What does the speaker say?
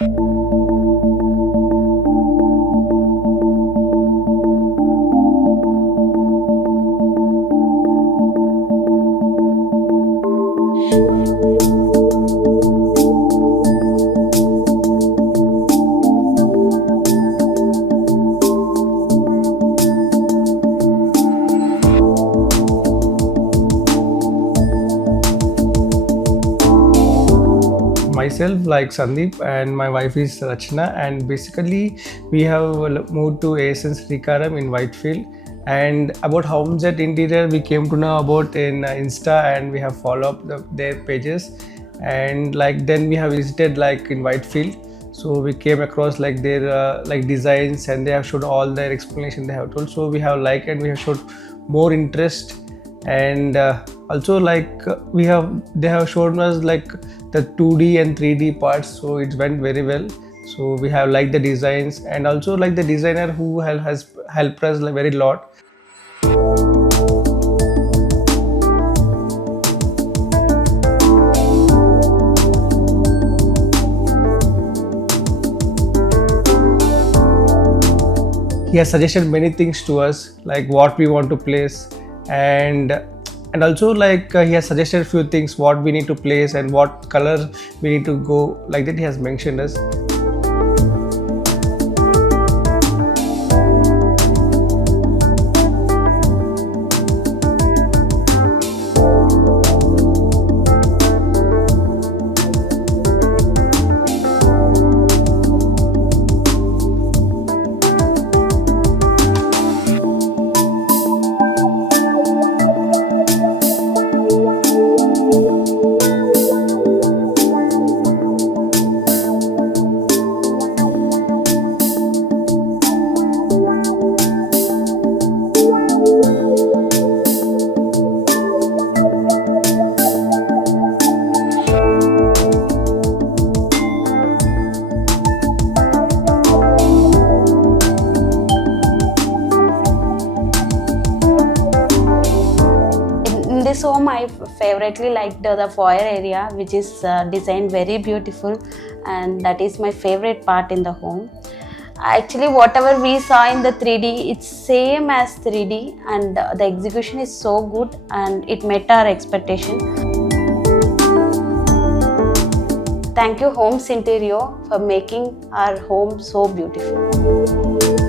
Myself like Sandeep and my wife is Rachana, and basically we have moved to ASN Srikaram in Whitefield. And about Homes at Interior we came to know about in Insta, and we have followed their pages, and like then we have visited like in Whitefield. So we came across like their like designs, and they have showed all their explanation they have told. So we have liked and we have showed more interest, and also like they have shown us like the 2D and 3D parts, so it went very well. So we have liked the designs, and also like the designer who has helped us like very lot. He has suggested many things to us, like what we want to place, and also like he has suggested few things what we need to place and what color we need to go, like that he has mentioned us. This home I favorably liked the foyer area, which is designed very beautiful, and that is my favorite part in the home. Actually, whatever we saw in the 3D, it's same as 3D, and the execution is so good and it met our expectation. Thank you Homzinterio for making our home so beautiful.